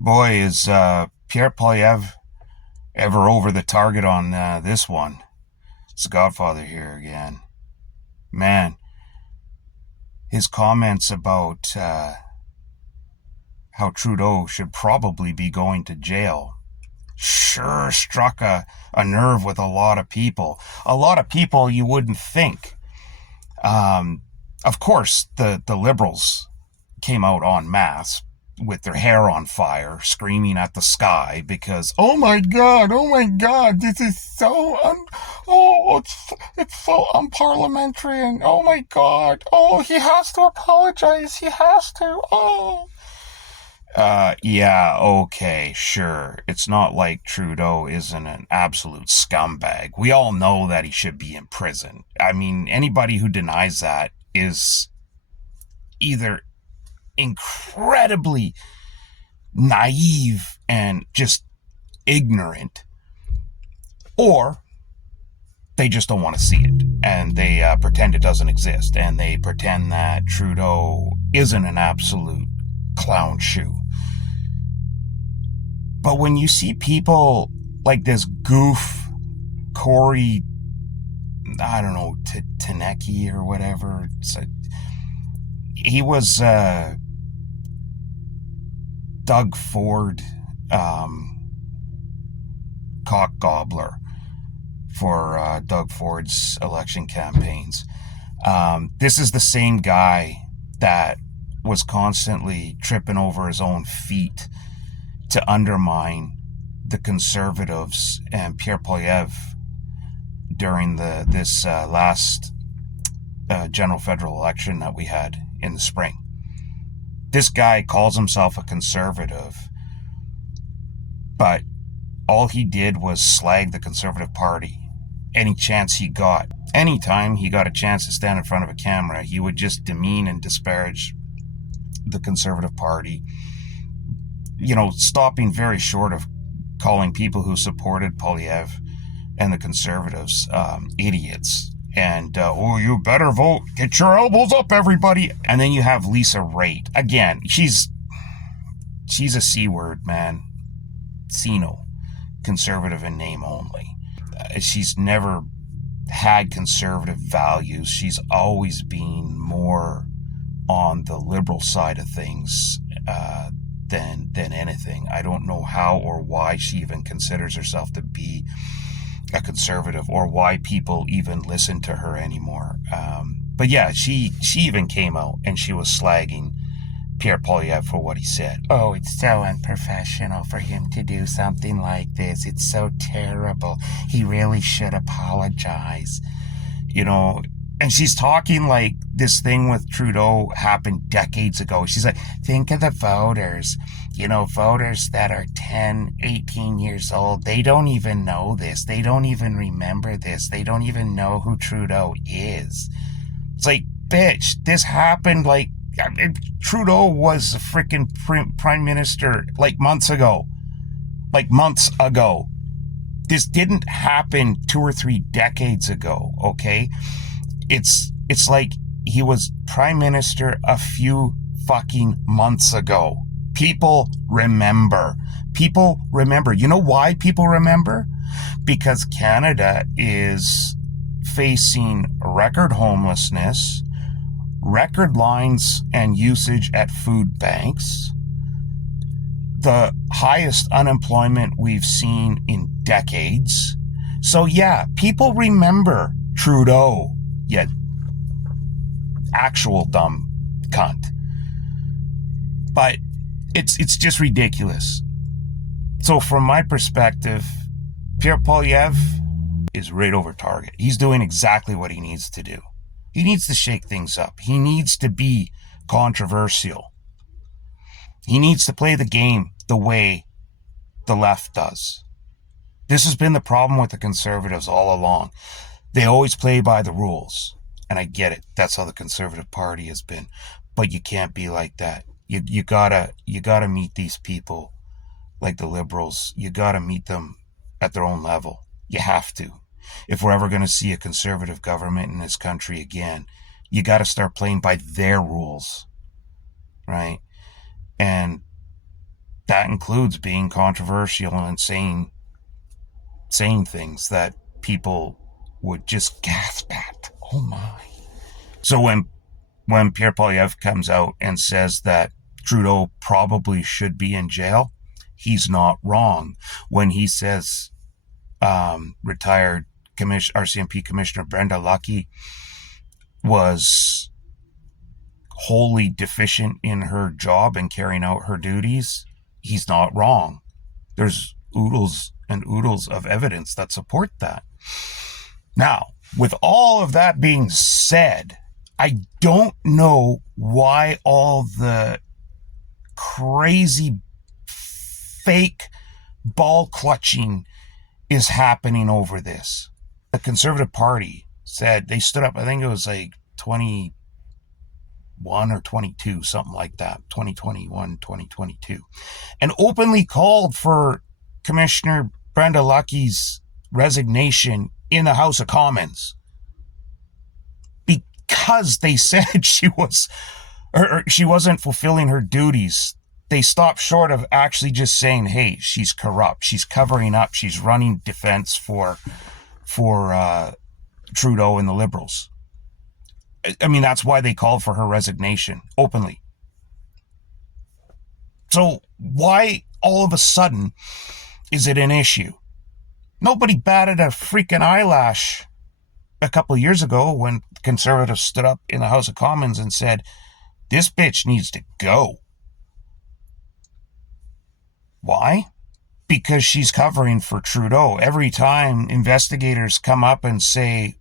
Boy, is Pierre Poilievre ever over the target on this one. It's the Godfather here again. Man, his comments about how Trudeau should probably be going to jail sure struck a nerve with a lot of people. A lot of people you wouldn't think. Um, of course, the Liberals came out en masse with their hair on fire, screaming at the sky because, oh my God, this is it's so unparliamentary, and oh my God, oh, he has to apologize, he has to, oh. Yeah, okay, sure. It's not like Trudeau isn't an absolute scumbag. We all know that he should be in prison. I mean, anybody who denies that is either incredibly naive and just ignorant, or they just don't want to see it and they pretend it doesn't exist and they pretend that Trudeau isn't an absolute clown shoe. But when you see people like this goof, Corey, I don't know, Taneki or whatever, he was Doug Ford, cock gobbler for Doug Ford's election campaigns. This is the same guy that was constantly tripping over his own feet to undermine the Conservatives and Pierre Poilievre during this last general federal election that we had in the spring. This guy calls himself a conservative, but all he did was slag the Conservative Party any chance he got. Anytime he got a chance to stand in front of a camera, he would just demean and disparage the Conservative Party, stopping very short of calling people who supported Poilievre and the Conservatives idiots. And, you better vote. Get your elbows up, everybody. And then you have Lisa Raitt. Again, she's a C-word, man. Sino. Conservative in name only. She's never had conservative values. She's always been more on the liberal side of things than anything. I don't know how or why she even considers herself to be a conservative, or why people even listen to her anymore. But yeah, she even came out and she was slagging Pierre Poilievre for what he said. Oh, it's so unprofessional for him to do something like this. It's so terrible. He really should apologize. And she's talking like this thing with Trudeau happened decades ago. She's like, think of the voters. Voters that are 10, 18 years old, they don't even know this. They don't even remember this. They don't even know who Trudeau is. It's like, bitch, this happened Trudeau was a freaking prime minister months ago. Months ago. This didn't happen 2 or 3 decades ago, okay? It's like he was prime minister a few fucking months ago. People remember. People remember. You know why people remember? Because Canada is facing record homelessness, record lines and usage at food banks, the highest unemployment we've seen in decades. So yeah, people remember Trudeau, yet actual dumb cunt. But it's just ridiculous. So from my perspective, Pierre Poilievre is right over target. He's doing exactly what he needs to do. He needs to shake things up. He needs to be controversial. He needs to play the game the way the left does. This has been the problem with the Conservatives all along. They always play by the rules. And I get it. That's how the Conservative Party has been. But you can't be like that. You gotta meet these people like the Liberals. You gotta meet them at their own level. You have to. If we're ever going to see a conservative government in this country again, you got to start playing by their rules, right? And that includes being controversial and saying things that people would just gasp at. Oh my. So when Pierre Poilievre comes out and says that Trudeau probably should be in jail, he's not wrong. When he says retired RCMP Commissioner Brenda Lucki was wholly deficient in her job and carrying out her duties, he's not wrong. There's oodles and oodles of evidence that support that. Now, with all of that being said, I don't know why all the crazy fake ball clutching is happening over this. The Conservative Party said they stood up, I think it was like 21 or 22, something like that, 2021, 2022, and openly called for Commissioner Brenda Lucki's resignation in the House of Commons because they said she wasn't fulfilling her duties. They stopped short of actually just saying, hey, she's corrupt, she's covering up, she's running defense for Trudeau and the Liberals. I mean, that's why they called for her resignation openly. So why all of a sudden is it an issue? Nobody batted a freaking eyelash a couple of years ago when Conservatives stood up in the House of Commons and said, this bitch needs to go. Why? Because she's covering for Trudeau. Every time investigators come up and say,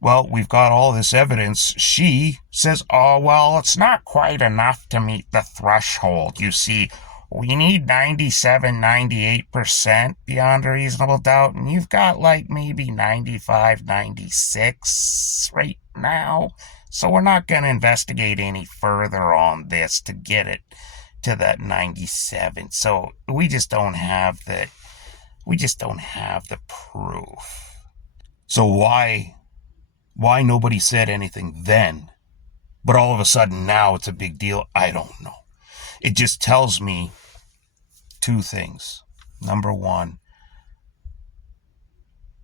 well, we've got all this evidence, she says, oh, well, it's not quite enough to meet the threshold. You see, we need 97, 98% beyond a reasonable doubt, and you've got like maybe 95, 96 right now. So we're not going to investigate any further on this to get it to that 97. So we just don't have the proof. So why nobody said anything then, but all of a sudden now it's a big deal? I don't know. It just tells me two things. Number one,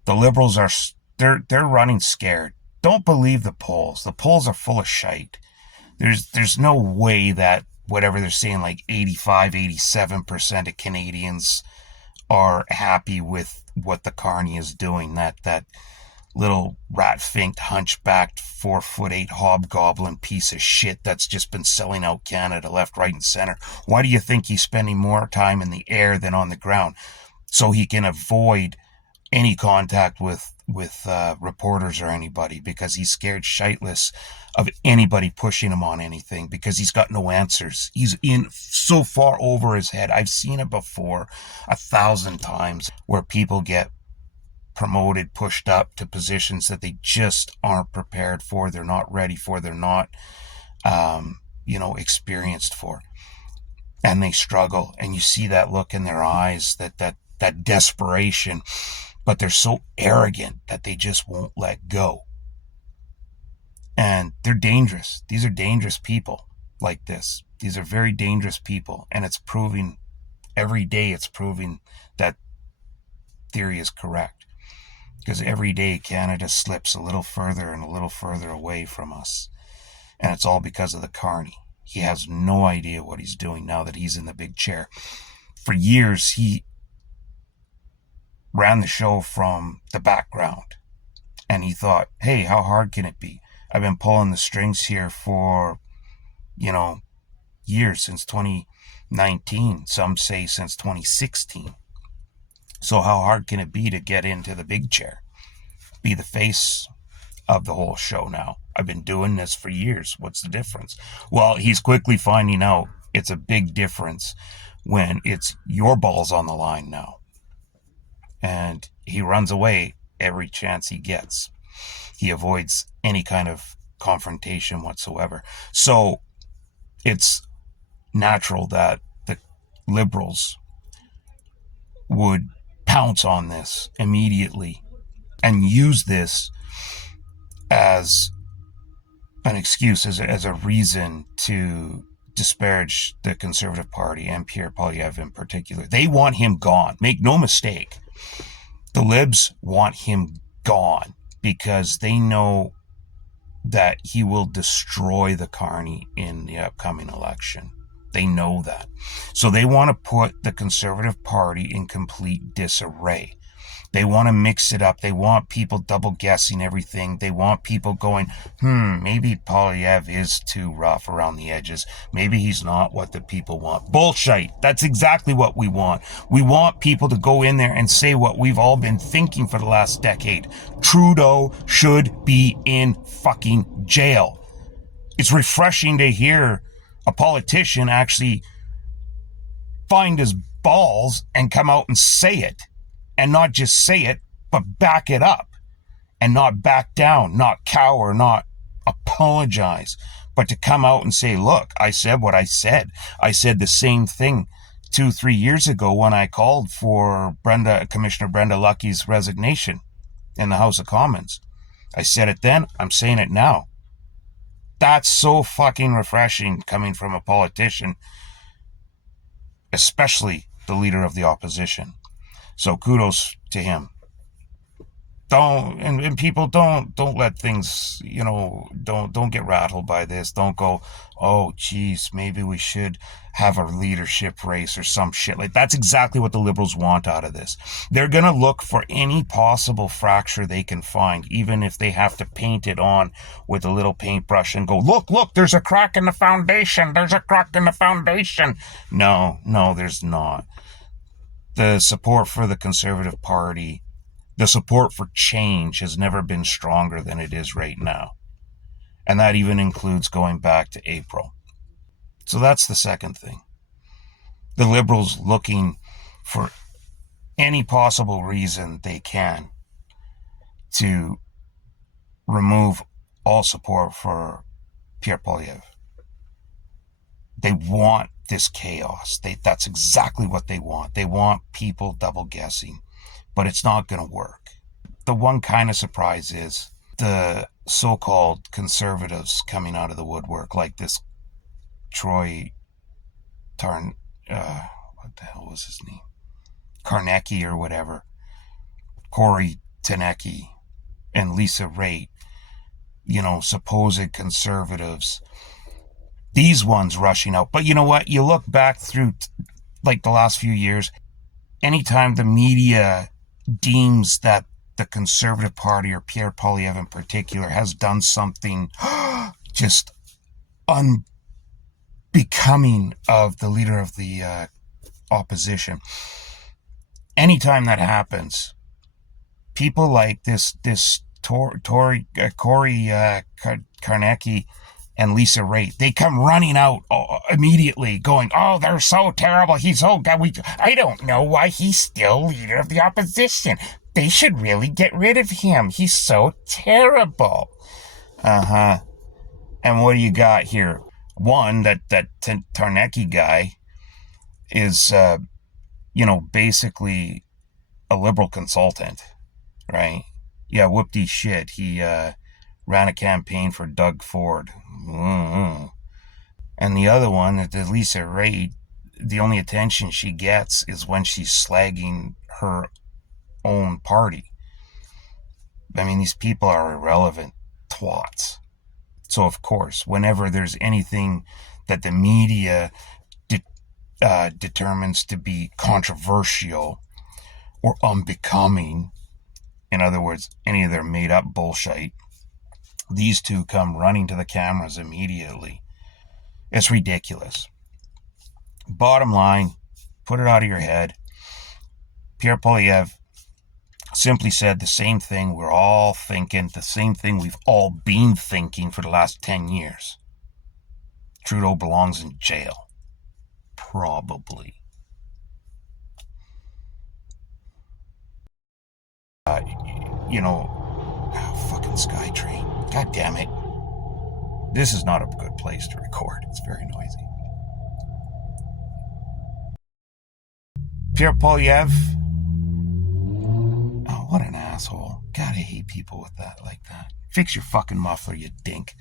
the Liberals they're running scared. Don't believe the polls. The polls are full of shite. There's no way that whatever they're saying, like 85, 87% of Canadians are happy with what the Carney is doing. That little rat-finked, hunchbacked, 4'8" hobgoblin piece of shit that's just been selling out Canada left, right, and center. Why do you think he's spending more time in the air than on the ground? So he can avoid any contact with reporters or anybody, because he's scared shitless of anybody pushing him on anything, because he's got no answers. He's in so far over his head. I've seen it before 1,000 times where people get promoted, pushed up to positions that they just aren't prepared for, they're not ready for, they're not experienced for, and they struggle, and you see that look in their eyes, that desperation, but they're so arrogant that they just won't let go. And they're dangerous. These are dangerous people like this. These are very dangerous people, and it's proving every day, it's proving that theory is correct. Because every day Canada slips a little further and a little further away from us. And it's all because of the Carney. He has no idea what he's doing now that he's in the big chair. For years, he ran the show from the background. And he thought, hey, how hard can it be? I've been pulling the strings here for, years, since 2019. Some say since 2016. So how hard can it be to get into the big chair? Be the face of the whole show now. I've been doing this for years. What's the difference? Well, he's quickly finding out it's a big difference when it's your balls on the line now. And he runs away every chance he gets. He avoids any kind of confrontation whatsoever. So it's natural that the Liberals would pounce on this immediately and use this as an excuse, as a reason to disparage the Conservative Party and Pierre Poilievre in particular. They want him gone. Make no mistake. The Libs want him gone because they know that he will destroy the Carney in the upcoming election. They know that. So they want to put the Conservative Party in complete disarray. They want to mix it up. They want people double guessing everything. They want people going, maybe Poilievre is too rough around the edges. Maybe he's not what the people want. Bullshit. That's exactly what we want. We want people to go in there and say what we've all been thinking for the last decade. Trudeau should be in fucking jail. It's refreshing to hear a politician actually find his balls and come out and say it. And not just say it, but back it up. And not back down, not cower, not apologize. But to come out and say, look, I said what I said. I said the same thing 2-3 years ago when I called for Commissioner Brenda Lucky's resignation in the House of Commons. I said it then, I'm saying it now. That's so fucking refreshing coming from a politician, especially the leader of the opposition. So kudos to him. And people don't let things, don't get rattled by this. Don't go, oh geez, maybe we should have a leadership race or some shit. Like, that's exactly what the Liberals want out of this. They're gonna look for any possible fracture they can find, even if they have to paint it on with a little paintbrush and go, look, there's a crack in the foundation. There's a crack in the foundation. No, there's not. The support for the Conservative Party, the support for change has never been stronger than it is right now. And that even includes going back to April. So that's the second thing. The Liberals looking for any possible reason they can to remove all support for Pierre Poilievre. They want this chaos. That's exactly what they want. They want people double guessing, but it's not going to work. The one kind of surprise is the so-called conservatives coming out of the woodwork, like this what the hell was his name? Carnecki or whatever. Corey Tanecki and Lisa Raitt, supposed conservatives. These ones rushing out. But you know what? You look back through like the last few years, anytime the media deems that the Conservative Party or Pierre Poilievre in particular has done something just unbecoming of the leader of the opposition, anytime that happens, people like this Corey Carnecki and Lisa Raitt, they come running out immediately going, oh, they're so terrible. He's so good. I don't know why he's still leader of the opposition. They should really get rid of him. He's so terrible. And what do you got here? One, that Tarnecki guy is, basically a Liberal consultant, right? Yeah, whoop-de shit. He ran a campaign for Doug Ford. And the other one, the Lisa Raitt, the only attention she gets is when she's slagging her own party. I mean, these people are irrelevant twats. So, of course, whenever there's anything that the media determines to be controversial or unbecoming, in other words, any of their made-up bullshit, these two come running to the cameras immediately. It's ridiculous. Bottom line, put it out of your head. Pierre Poilievre simply said the same thing we're all thinking, the same thing we've all been thinking for the last 10 years. Trudeau belongs in jail. Probably. Fucking SkyTrain. God damn it. This is not a good place to record. It's very noisy. Pierre Poilievre. Oh, what an asshole. God, I hate people with that like that. Fix your fucking muffler, you dink.